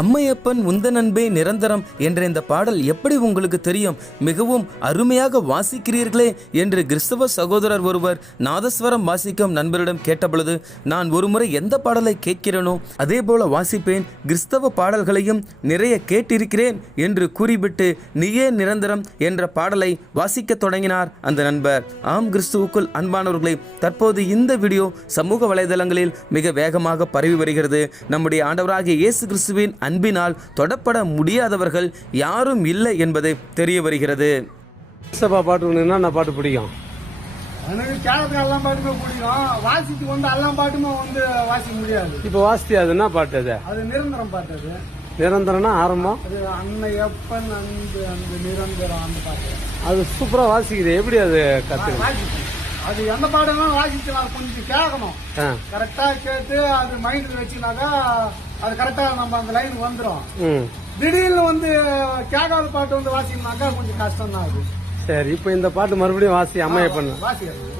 அம்மையப்பன் உந்தன் அன்பே நிரந்தரம் என்ற இந்த பாடல் எப்படி உங்களுக்கு தெரியும்? மிகவும் அருமையாக வாசிக்கிறீர்களே என்று கிறிஸ்தவ சகோதரர் ஒருவர் நாதஸ்வரம் வாசிக்கும் நண்பரிடம் கேட்டபொழுது, நான் ஒருமுறை எந்த பாடலை கேட்கிறேனோ அதே போல வாசிப்பேன், கிறிஸ்தவ பாடல்களையும் நிறைய கேட்டிருக்கிறேன் என்று கூறிவிட்டு நீயே நிரந்தரம் என்ற பாடலை வாசிக்க தொடங்கினார் அந்த நண்பர். ஆம் கிறிஸ்துவுக்குள் அன்பானவர்களே, தற்போது இந்த வீடியோ சமூக வலைதளங்களில் மிக வேகமாக பரவி வருகிறது. நம்முடைய ஆண்டவராகிய இயேசு கிறிஸ்துவின் அன்பினால் தொடப்பட முடியாதவர்கள் யாரும் இல்லை என்பது தெரிய வருகிறது. பாட்டு என்ன பாட்டு பிடிக்கும்? எனக்கு கேரளத்துக்கு எல்லாம் பாட்டுமே பிடிக்கும். வாசிக்கு எல்லாம் பாட்டுமே வாசிக்க முடியாது. இப்ப வாசித்து அது என்ன பாட்டு? அது நிரந்தரம் பாட்டு. அது நிரந்தரம்னா ஆரம்பம். அது அன்னையப்பன் அன்பு அந்த நிரந்தரம் அந்த பாட்டு. அது சூப்பரா வாசிக்குது. எப்படி அது கத்துக்க? அது எந்த பாடலும் வாசிக்கலாம், கொஞ்சம் கேட்கணும். கரெக்டா கேட்டு அது மைண்ட்ல வச்சுனாக்கா அது கரெக்டா நம்ம அந்த லைனுக்கு வந்துடும். திடீர்னு கேட்காத பாட்டு வாசிக்கணும்னாக்கா கொஞ்சம் கஷ்டம் தான் அது. சரி, இப்ப இந்த பாட்டு மறுபடியும் வாசி அம்மையப்பன். வாசிக்கிறேன்.